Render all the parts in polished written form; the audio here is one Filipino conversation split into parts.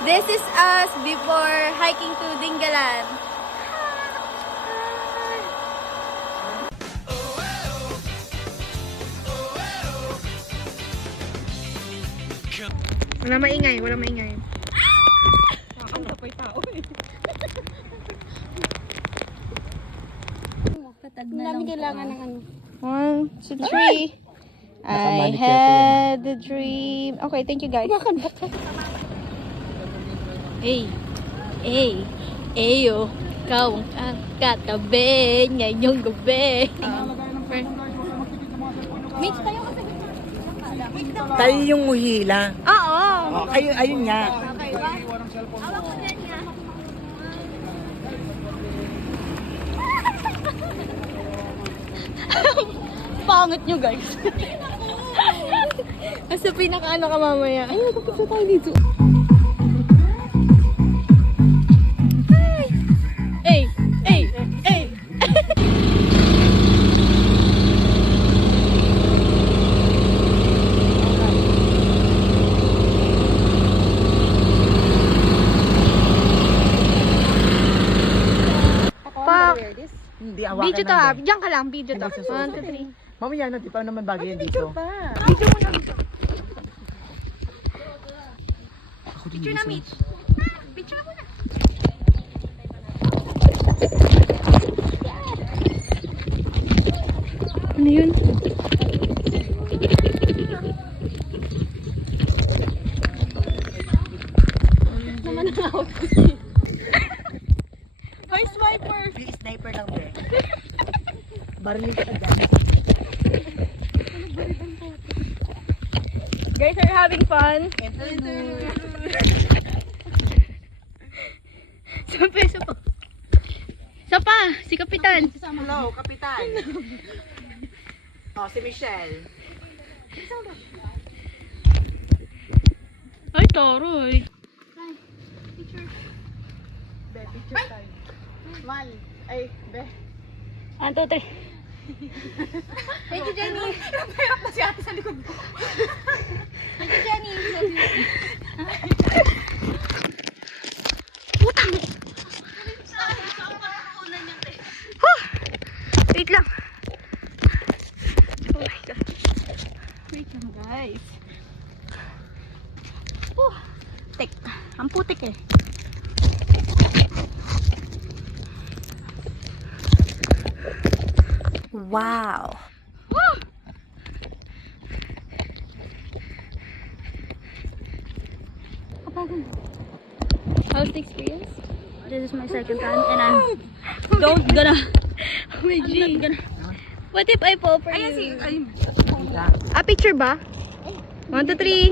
This is us before hiking to Dingalan. Wala maingay, wala maingay. Ang tapay tao eh. Ang dami kailangan ng ano. 1, 2, 3. I had a dream. Okay, thank you guys. Hey, eyo, ikaw ang katabi ngayong gabi. Mix tayo kasi. Tayo yung muhila. Oo. Oh, ayun nga. Okay, ba? Awak ko dyan nga. Pangit nyo guys. Asa pinaka-ano ka mamaya. Ay, nagpapicture tayo dito. Hey. Pa, Hindi, awakan video to lang ha. din. Diyan ka lang, video to. 1, 2, 3. Mamaya na, di pa naman bagay yan dito. Video mo na. Picture na, Mitch. Picture na muna. Ano yun? Naman ang out ko. May swiper. Please, sniper lang din. Barilin ka dyan. Guys are having fun. Isa pa. Isa pa, si Kapitan. Hello, Kapitan. Oh, si Michelle. Ay, taroy. Be, picture tayo. Mal. Ay, be. 1, 2, 3. Thank you, Jenny. Hirap na si ate sa likod ko. Thank you, Jenny. Wait lang. Oh my God. Wait lang, guys. Tek. Ang putik eh. Wow. How's the experience? This is my second time and I'm not gonna. I'm not gonna. What if I fall for Ayan si, you? ayun. Ah, picture ba? 1, 2, 3.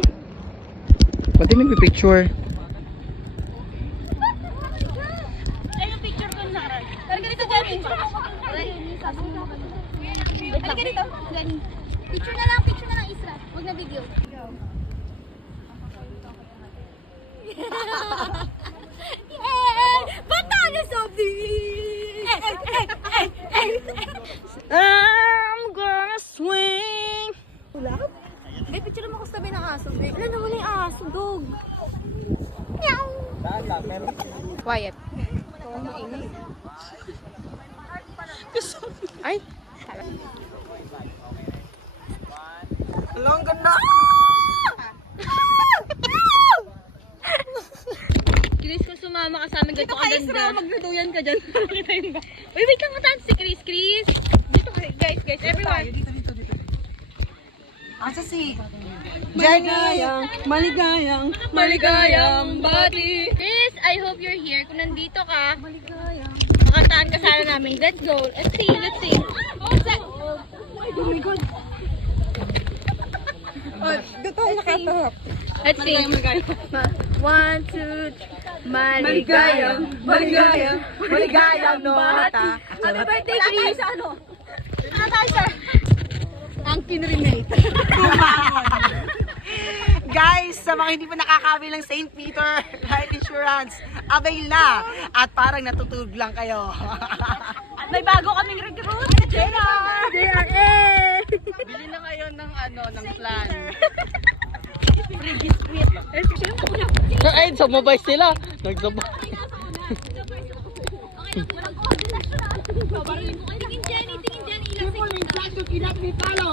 Pati nagpipicture. Ayun, picture ko na. Halika dito, Jenny. Halika dito, Jenny. Picture na lang, Isra. Huwag na video. Yeah! Batana something! I'm gonna swing. Be, picture mo ko sa tabi ng aso, be. Wala naman yung aso, dog. Meow! Quiet. Ay. Hello, ang ganda! Chris, kung sumama ka sa amin, ganito ang ganda. Maglutuyan ka dyan. Uy, wait lang matan si Chris. Dito ka, guys, everyone. Dito. Asa si Maligayang bati. Chris, I hope you're here. Kung nandito ka, makataan ka sana namin. Let's go. Let's sing. Oh my God. Oh, dito tayo nakatahap. Let's sing. 1, 2, 3. Maligayang bata. Happy birthday, Chris. Ang kinrenate. Guys, sa mga hindi pa nakakabil ng St. Peter Life Insurance, avail na! At parang natutulog lang kayo. At may bago kaming recruit. JR! Bili na kayo ng ng plan. Actually, discreet. Ay, sumabay sila. Nagsabay. Tingin Jenny, tingin Jenny. People in Sandok, inat ni Talo.